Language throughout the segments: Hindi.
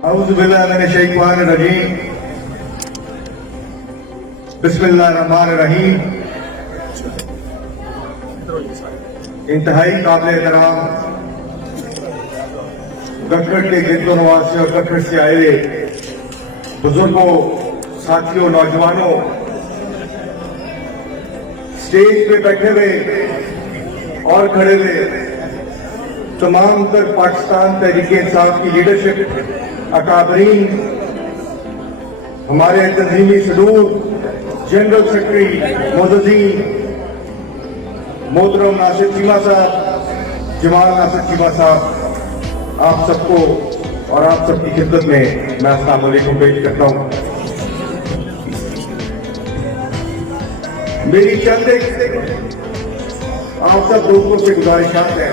औज़ुबिल्लाहिमिनश्शैतानिर्रजीम बिस्मिल्लाहिर्रहमानिर्रहीम। इंतहाई काबिल एहतराम गठगढ़ के गिरदो नवाज और गठगढ़ से आए हुए बुजुर्गों, साथियों, नौजवानों, स्टेज पे बैठे हुए और खड़े हुए तमाम तर पाकिस्तान तहरीक इंसाफ की लीडरशिप, अकाबरीन, हमारे तंजीमी सदूर, जनरल सेक्रेटरी मोहतजीन मोहतरम नासिर चीमा साहब, जमाल नासिर चीमा साहब, आप सबको और आप सबकी खिदमत में मैं अस्सलाम वालेकुम पेश करता हूँ। मेरी चंद आप सब दोस्तों से गुजारिशात है,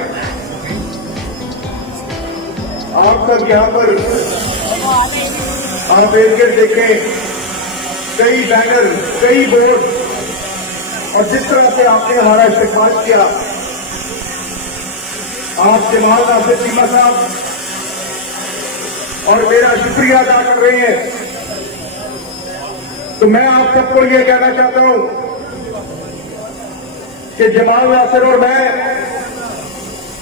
आप सब यहाँ पर आप इर्द-गिर्द देखें, कई बैनर, कई बोर्ड, और जिस तरह से आपने हमारा इस्तेमाल किया, आप जमाल नासिर चीमा साहब और मेरा शुक्रिया अदा कर रहे हैं। तो मैं आप सबको ये कहना चाहता हूं कि जमाल नासिर और मैं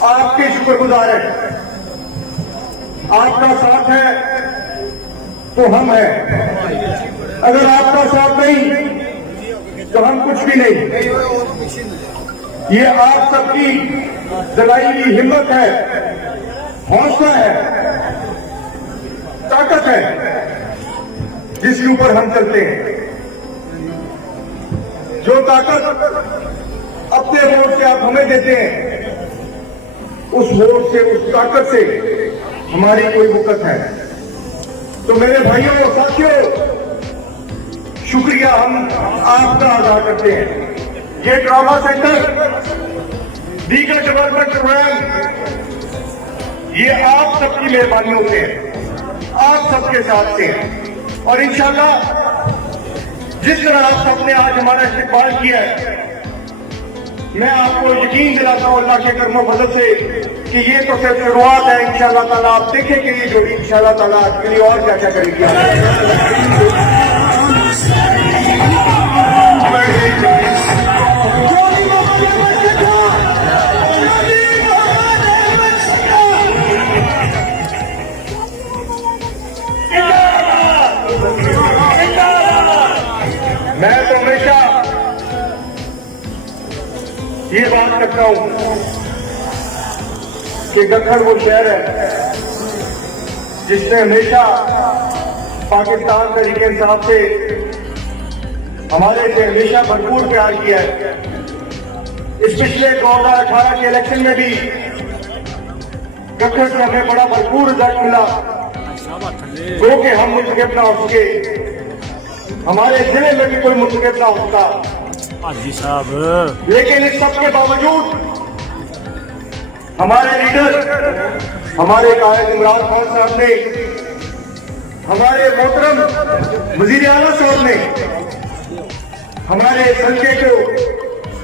आपके शुक्रगुजार हैं। आपका साथ है तो हम हैं, अगर आपका साथ नहीं तो हम कुछ भी नहीं। ये आप सबकी जलाई की हिम्मत है, हौसला है, ताकत है जिसके ऊपर हम चलते हैं। जो ताकत अपने वोट से आप हमें देते हैं, उस वोट से, उस ताकत से हमारी कोई वक़्त है। तो मेरे भाइयों और साथियों, शुक्रिया हम आपका अदा करते हैं। ये ड्रामा सेंटर, दीगर डेवलपमेंट प्रोग्राम, ये आप सबकी मेहरबानियों से है, आप सबके साथ से है। और इंशाल्लाह जिस तरह आप सबने आज हमारा इस्तेमाल किया है, मैं आपको यकीन दिलाता हूं अल्लाह के कर्मो फजल से कि ये तो सिर्फ शुरुआत है। इंशाल्लाह ताला आप देखेंगे ये जोड़ी इंशाल्लाह ताला आपके लिए और क्या क्या करेगी। मैं तो हमेशा ये बात करता हूं कि गठगढ़ वो शहर है जिसने हमेशा पाकिस्तान तरीके इंसाफ से हमारे से हमेशा भरपूर प्यार किया है। इस पिछले 2018 के इलेक्शन में भी गठगढ़ से हमें बड़ा भरपूर रिजल्ट मिला, जो कि हम मुंतखब ना हो सके, हमारे जिले में भी कोई मुंतखब ना हो सका। लेकिन इस सब के बावजूद हमारे लीडर, हमारे कायद इमरान खान साहब ने, हमारे मोहतरम वजीर आला साहब ने हमारे हल्के को,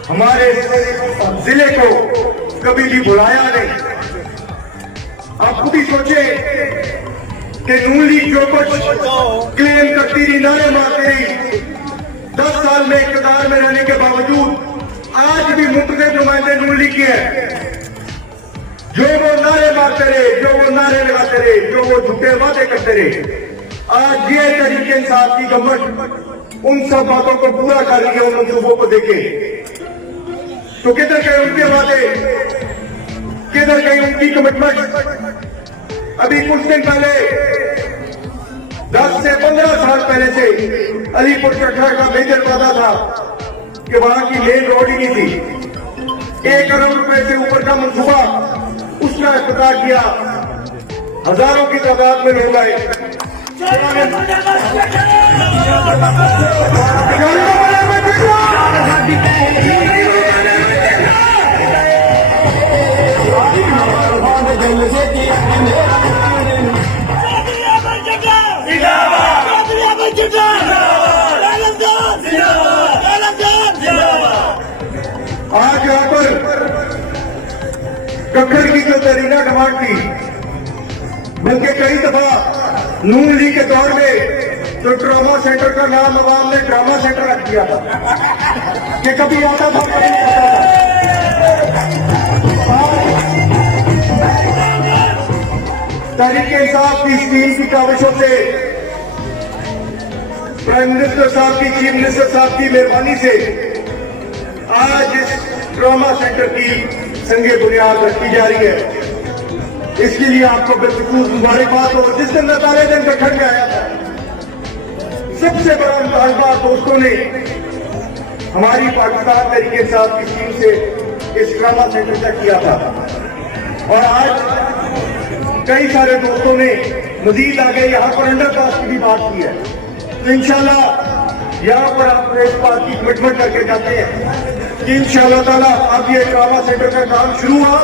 हमारे जिले को कभी भी भुलाया नहीं। आप खुद ही सोचे कि नून लीग जो कुछ क्लेम करती रही, नारे मारती रही, 10 साल में इक़्तिदार में रहने के बावजूद आज भी मुंतखब नुमाइंदे नून लीग के हैं। जो वो नारे मारते रहे, जो वो नारे लगाते रहे, जो वो झूठे वादे करते रहे, आज ये तरीके इंसाफ की गवर्नमेंट उन सब बातों को पूरा कर रही है। उन मंसूबों को देखे तो किधर गए उनके वादे, किधर गई उनकी कमिटमेंट। अभी कुछ दिन पहले, 10 से 15 साल पहले से अलीपुर कठगढ़ का मेजर वादा था कि वहां की मेन रोड ही नहीं थी। 1 करोड़ रुपए से ऊपर का मंसूबा उसका इफ्तिताह किया, हजारों की तादाद में लोग आए। आज यहाँ पर गठगढ़ की जो तरीना डिमांड थी, बल्कि कई दफा नून लीग के दौर में तो ट्रॉमा सेंटर का नाम अवाम ने ड्रामा सेंटर रख दिया था कि कभी आता था कभी नहीं आता था। तहरीक इंसाफ की स्कीम की काविशों से, प्राइम मिनिस्टर साहब की, चीफ मिनिस्टर साहब की मेहरबानी से आज इस ट्रॉमा सेंटर की संगे बुनियाद रखी जा रही है। इसके लिए आपको बेखूब मुबारकबाद हो। जिस दिन मैं पहले दिन बैठक में आया था, सबसे बड़ा मुतालबा दोस्तों ने हमारी पाकिस्तान तहरीक इंसाफ की स्कीम से इस ट्रॉमा सेंटर तक किया था और आज कई सारे दोस्तों ने मजीद आगे यहाँ पर अंडरपास की भी बात की है। तो इंशाल्लाह यहाँ पर आप इस बात की कमिटमेंट करके जाते हैं कि इंशाल्लाह ताला अब ये ट्रॉमा सेंटर का काम शुरू हुआ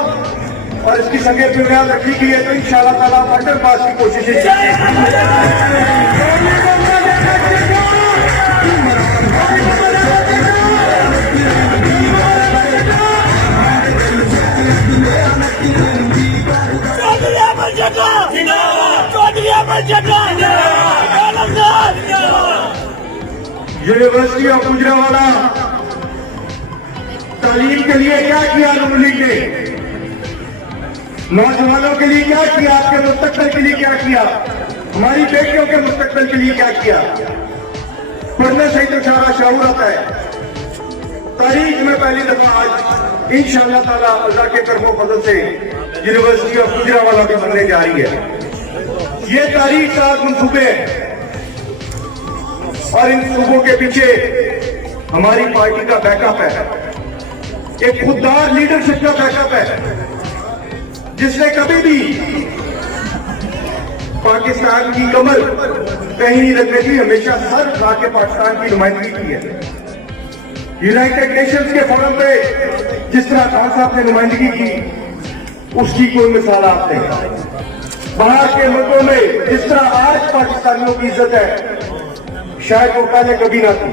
और इसकी संगे बुनियाद रखी गई है। तो इंशाल्लाह ताला अंडरपास की कोशिशें यूनिवर्सिटी ऑफ गुजरावाला तालीम के लिए क्या किया नून लीग ने, नौजवानों के लिए क्या किया, आपके मुस्तकबिल के लिए क्या किया, हमारी बेटियों के मुस्तकबिल के लिए क्या किया। पढ़ने से ही तो सारा शऊर आता है। तारीख में पहली दफा आज इंशाअल्लाह ताला अल्लाह के करमो फजल से यूनिवर्सिटी ऑफ गुजरावाला भी बनने जा रही है। ये तारीख साथ मंसूबे हैं और इन सूबों के पीछे हमारी पार्टी का बैकअप है, एक खुददार लीडरशिप का बैकअप है जिसने कभी भी पाकिस्तान की कमर कहीं नहीं रखने दी, हमेशा सर उठा के पाकिस्तान की नुमाइंदगी की है। यूनाइटेड नेशंस के फोरम पे जिस तरह खान साहब ने नुमाइंदगी की, उसकी कोई मिसाल आप नहीं। बाहर के मुल्कों में जिस तरह आज पाकिस्तानियों की इज्जत है, शायद वो पहले कभी ना थी।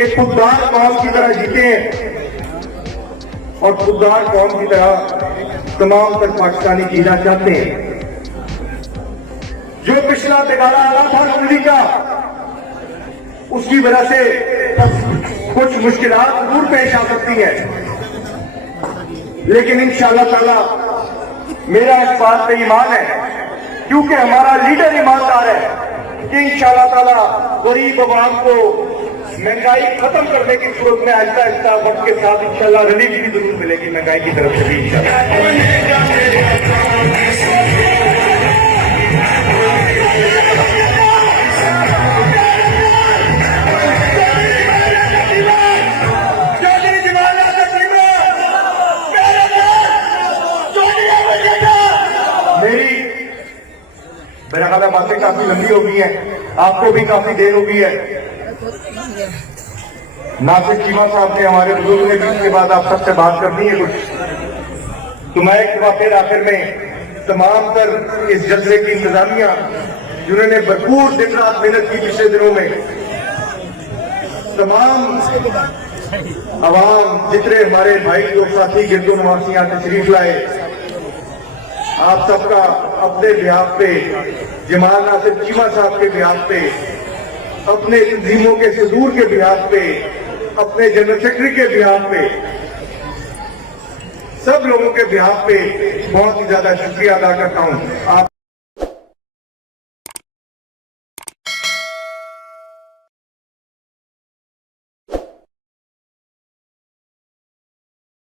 एक खुददार कौम की तरह जीते हैं और खुददार कौम की तरह तमाम तर पाकिस्तानी जीना चाहते हैं। जो पिछला बिगाड़ा आला था नून लीग का, उसकी वजह से कुछ मुश्किलात जरूर पेश आ सकती हैं, लेकिन इंशाअल्लाह ताला मेरा इस बात पे ईमान है, क्योंकि हमारा लीडर ईमानदार है कि इंशाअल्लाह ताला गरीब अवाम को महंगाई खत्म करने की सूरत में आहिस्ता आहिस्ता वक्त के साथ इंशाअल्लाह रिलीफ भी जरूर मिलेगी महंगाई की तरफ से भी मेरा ख्याल बातें काफी लंबी हो गई हैं, आपको भी काफी देर हो गई है। नासिर चीमा साहब ने, हमारे बुजुर्ग ने भी उसके बाद आप सबसे बात करनी है कुछ, तो मैं एक बार फिर आखिर में तमाम तर इस जलसे की इंतजामिया जिन्होंने भरपूर दिन रात मेहनत की पिछले दिनों में, तमाम आवाम, जितने हमारे भाई लोग साथी गिरदो नवासी यहाँ तशरीफ लाए, आप सबका अपने बिहाफ पे, जमाल नासिर चीमा साहब के बिहाफ पे, अपने तंजीमों के सदूर के बिहाफ पे, अपने जनरल सेक्रेटरी के बिहाफ पे, सब लोगों के बिहाफ पे बहुत ही ज्यादा शुक्रिया अदा करता हूं। आप